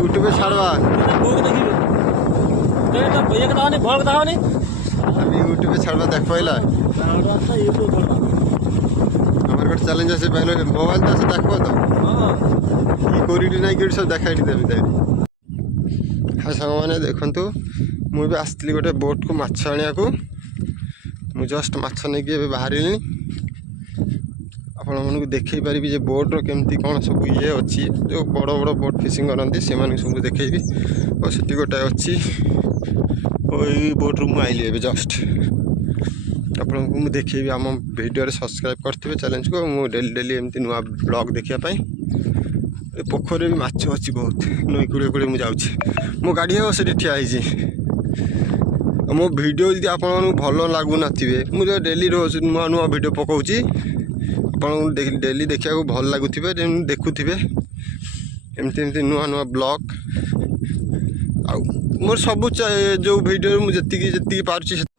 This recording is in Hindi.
यूट्यूबे छाड़वा अभी यूट्यूबे छाड़वा देख पाइला हमारे गोटे चैलेंज अच्छे पहले मोबाइल तो देखो तो ये कोरिडी ना कि सब देखाई देवी हाँ सांग मैंने देखु मुझे आसती गोटे बोट को माछ आने को मु जस्ट माछ नहीं बाहर आपण मानक देखे पारि जे बोट्र केमती कौन सब ये अच्छी जो बड़ बड़ बोट फिशिंग करती से सब देखी और सीटी गोटे अच्छी बोट्रु मुझे आइली जस्ट आपको मुझे देखी आम भिडियो सब्सक्राइब करेंगे चैलेंज को मुझे डेली डेली एमती नुआ ब्लॉग देखापी पोखर भी माछ अच्छी बहुत नई कूड़े कूड़े मुझे जाऊँगी मो गाड़ी से ठिया मो भिडियो जी आप भल लगुन मुझे डेली रोज नुआ नुआ भिडियो पकाऊँगी आपको डेली देखा भल लगुवे देखुवे एमती एमती नुआ नुआ ब्लॉग आ मोर सब जो भिडियो मुझे जी पार्टी